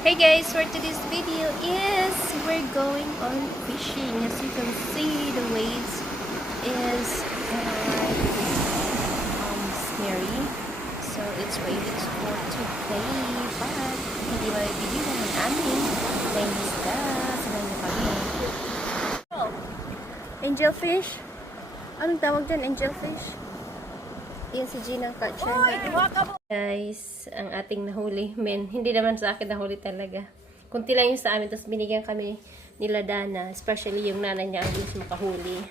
Hey guys, for today's video is we're going on fishing. As you can see, the waves is scary. So it's waving for today. But hindi ba video ng amin? May isda. Samahan niyo kami. Oh, angelfish? Anong tawag dyan? Angelfish? Yan si Gina Katchan. Guys, ang ating nahuli. Men, hindi naman sa akin nahuli talaga. Kunti lang yung sa amin. Tapos binigyan kami nila Dana. Especially yung nanay niya ang gusto makahuli.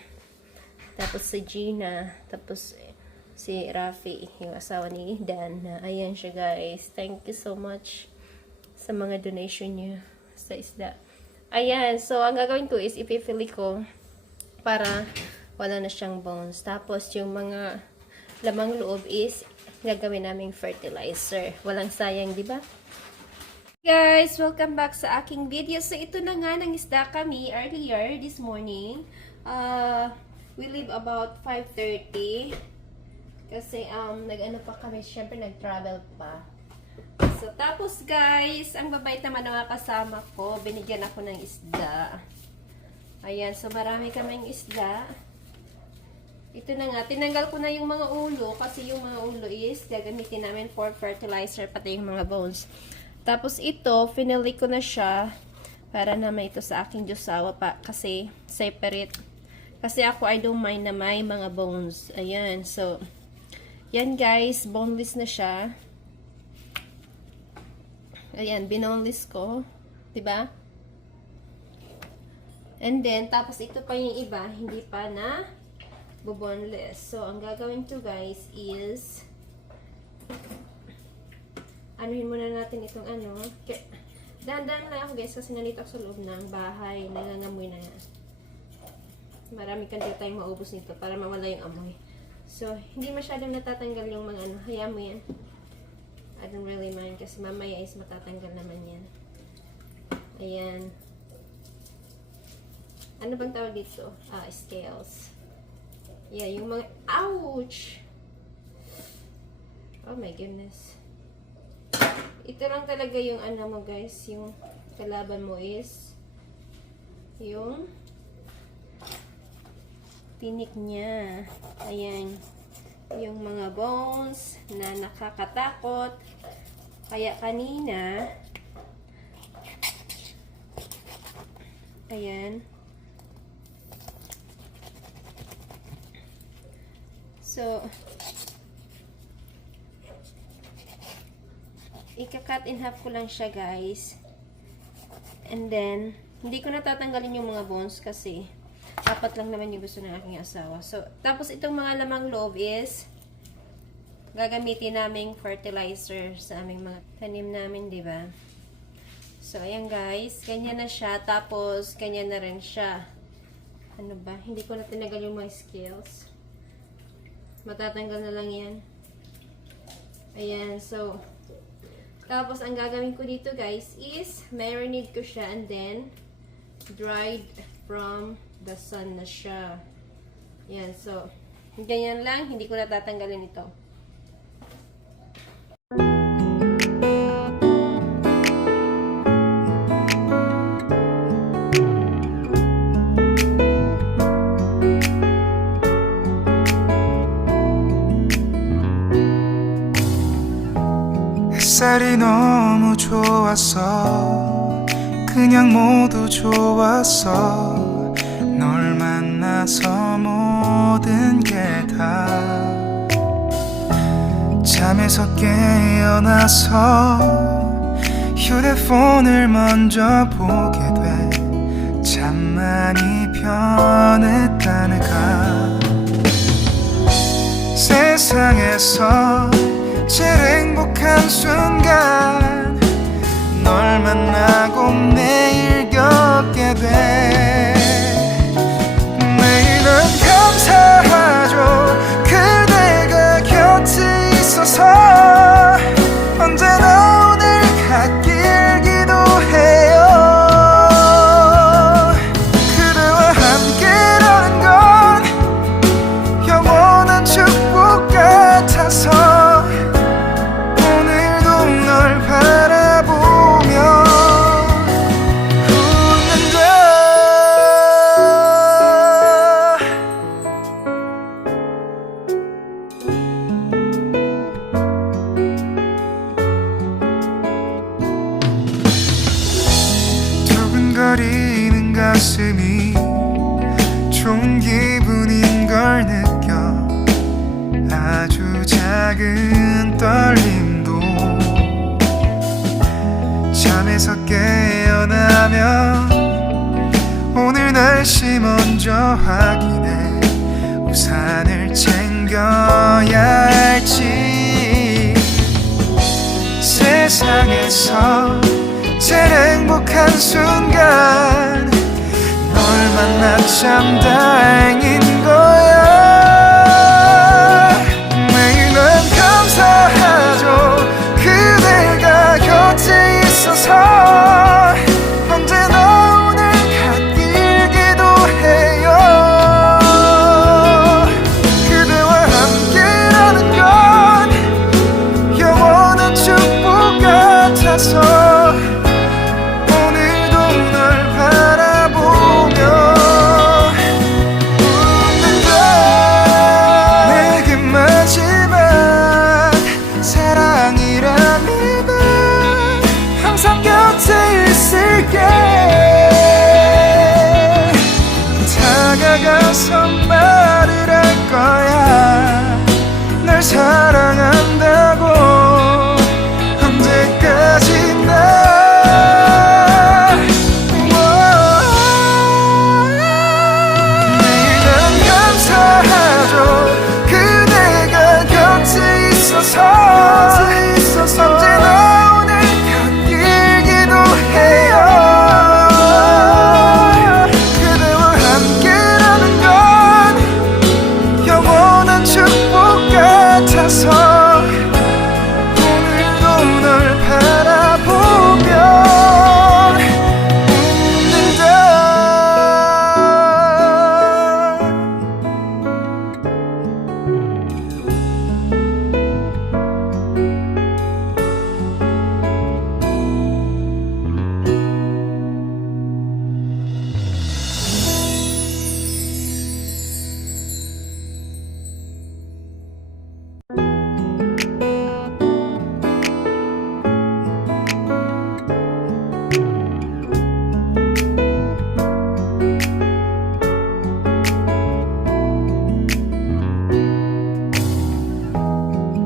Tapos si Gina. Tapos si Rafi, yung asawa ni Dana. Ayan siya guys. Thank you so much sa mga donation niyo sa isda. Ayan. So, ang gagawin ko is ipipili ko para wala na siyang bones. Tapos yung mga lamang loob is gagawin naming fertilizer. Walang sayang, di ba? Guys, welcome back sa aking video. So, ito na nga, nang isda kami earlier this morning. We leave about 5:30. Kasi, nag-ano pa kami, syempre nag-travel pa. So, tapos guys, ang babait naman ng mga kasama ko, binigyan ako ng isda. Ayan, so marami kaming isda. Ito na nga, tinanggal ko na yung mga ulo kasi yung mga ulo is gagamitin namin for fertilizer, pati yung mga bones. Tapos ito, finally ko na siya para naman ito sa aking jusawa pa kasi separate. Kasi ako, I don't mind na may mga bones. Ayan, so, yan guys, boneless na siya. Ayan, binoneless ko. Diba? And then, tapos ito pa yung iba, hindi pa na boneless. So, ang gagawin to guys is anuhin muna natin itong ano. Dahan-dahan lang ako guys kasi nandito ako sa loob ng bahay. Nangangamoy na nga. Marami kanto tayong maubos nito para mawala yung amoy. So, hindi masyadong natatanggal yung mga ano. Hayaan mo yan. I don't really mind kasi mamaya is matatanggal naman yan. Ayan. Ano bang tawag dito? Scales. Yeah, yung mga... Ouch! Oh my goodness. Ito lang talaga yung ano mo guys, yung kalaban mo is yung tinik niya. Ayan. Yung mga bones na nakakatakot. Kaya kanina ayan. So, ika-cut in half ko lang siya guys. And then, hindi ko natatanggalin yung mga bones kasi apat lang naman yung gusto ng aking asawa. So, tapos itong mga lamang loob is gagamitin naming fertilizer sa aming mga tanim namin, di ba? So, ayan guys. Ganyan na siya. Tapos, ganyan na rin siya. Ano ba? Hindi ko na tinagal yung mga scales. Matatanggal na lang yan. Ayan, so tapos ang gagawin ko dito guys is marinate ko siya and then dried from the sun na siya. Ayan, so ganyan lang, hindi ko natatanggalin ito. 햇살이 너무 좋았어 그냥 모두 좋았어 널 만나서 모든 게 다 잠에서 깨어나서 휴대폰을 먼저 보게 돼 참 많이 변했다는가 세상에서 제일 행복한 순간 널 만나고 매일 겪게 돼 매일은 감사하죠 그대가 곁에 있어서 언제나 오늘 같길 기도해요 그대와 함께라는 건 영원한 축복 같아서 오늘도 아주 작은 떨림도 잠에서 깨어나면 오늘 날씨 먼저 확인해 우산을 챙겨야 할지. 세상에서 제일 행복한 순간 널 만나 참 다행인 거야. 매일 난 감사하죠. 그대가 곁에 있어서 언제나 오늘 갓길기도 해요. 그대와 함께라는 건 영원한 축복 같아서 오늘도 널 바라보며 웃는다. 내게 마지막 사랑이라면 항상 곁에 있을게. 다가가서 말을 할 거야. 널 사랑한다고. 언제까지나 매일 난 감사하죠. 그대가 곁에 있어서 언제나 오늘 갓길기도 해요. 그대와 함께라는 건 영원한 축복 같아서 오늘도 널 바라보며 웃는다.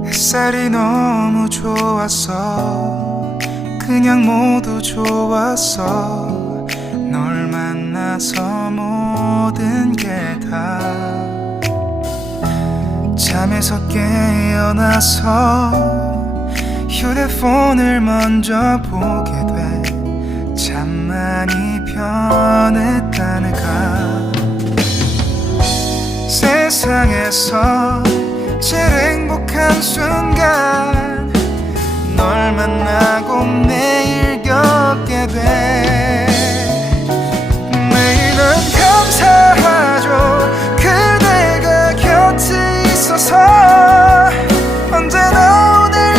햇살이 너무 좋았어. 그냥 모두 좋았어. 널 만나서 모든 게 다 잠에서 깨어나서 휴대폰을 먼저 보게 돼. 참 많이 변했다는가. 세상에서 제일 행복한 순간 널 만나고 매일 겪게 돼. 매일 난 감사하죠. 그대가 곁에 있어서 언제나 오늘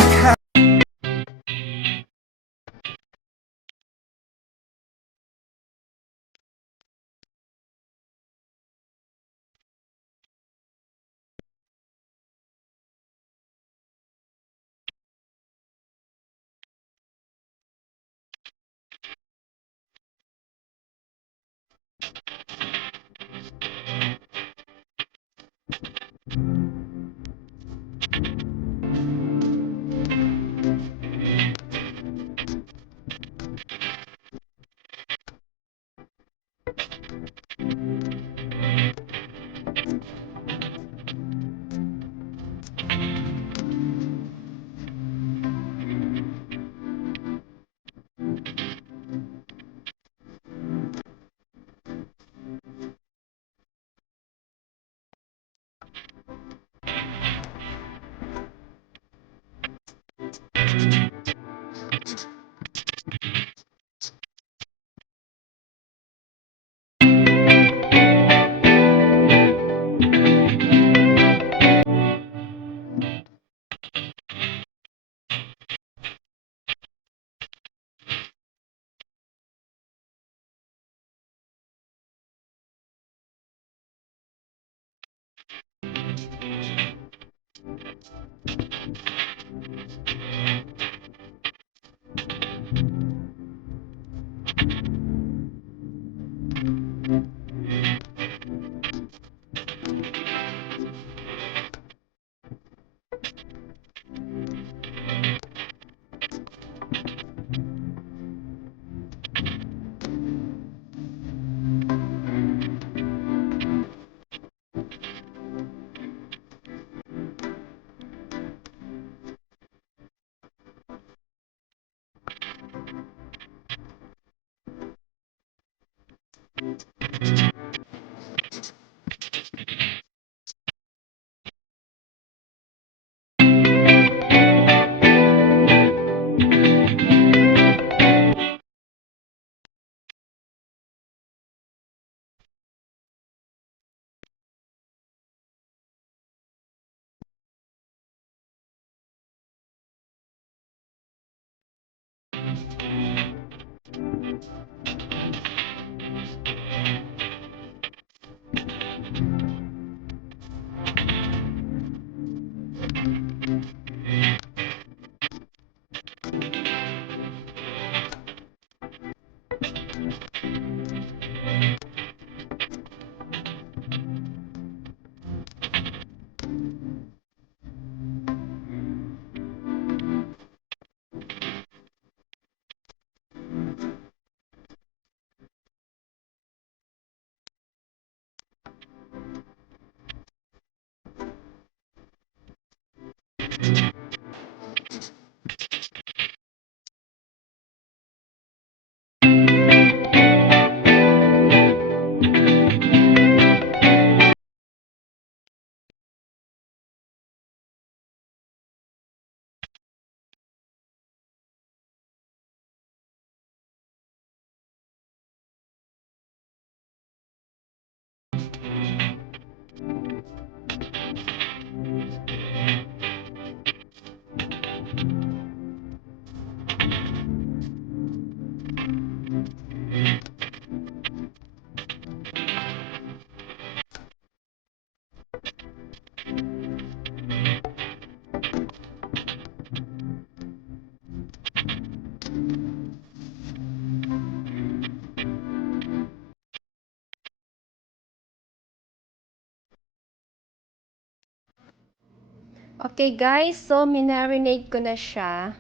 Okay guys, so minarinate ko na siya.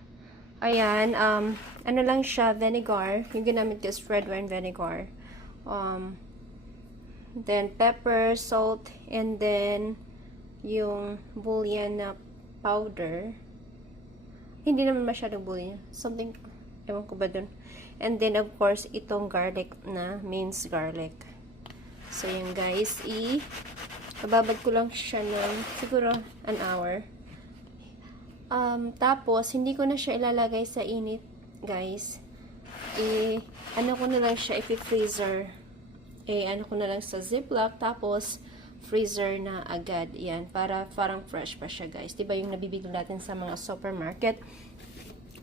Ayan, ano lang siya, vinegar. Yung ginamit ko is red wine vinegar. Then pepper, salt, and then yung bouillon na powder. Hindi naman masyadong bouillon. Something, ewan ko ba dun. And then of course, itong garlic na minced garlic. So yan guys, bababad ko lang siya ng siguro an hour. Tapos, hindi ko na siya ilalagay sa init, guys. Ano ko na lang siya, ipi-freezer. Ano ko na lang sa ziplock, tapos freezer na agad. Yan, para parang fresh pa siya, guys. Diba yung nabibili natin sa mga supermarket?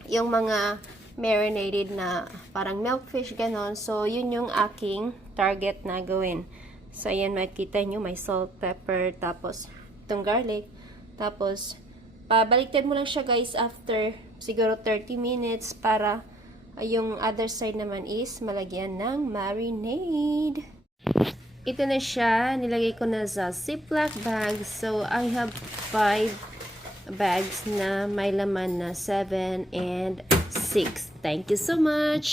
Yung mga marinated na parang milkfish, ganon. So, yun yung aking target na gawin. So, ayan, makikita nyo, may salt, pepper, tapos itong garlic, tapos pabaliktad mo lang siya guys after siguro 30 minutes para yung other side naman is malagyan ng marinade. Ito na siya, nilagay ko na sa ziplock bag. So, I have 5 bags na may laman na 7 and 6. Thank you so much!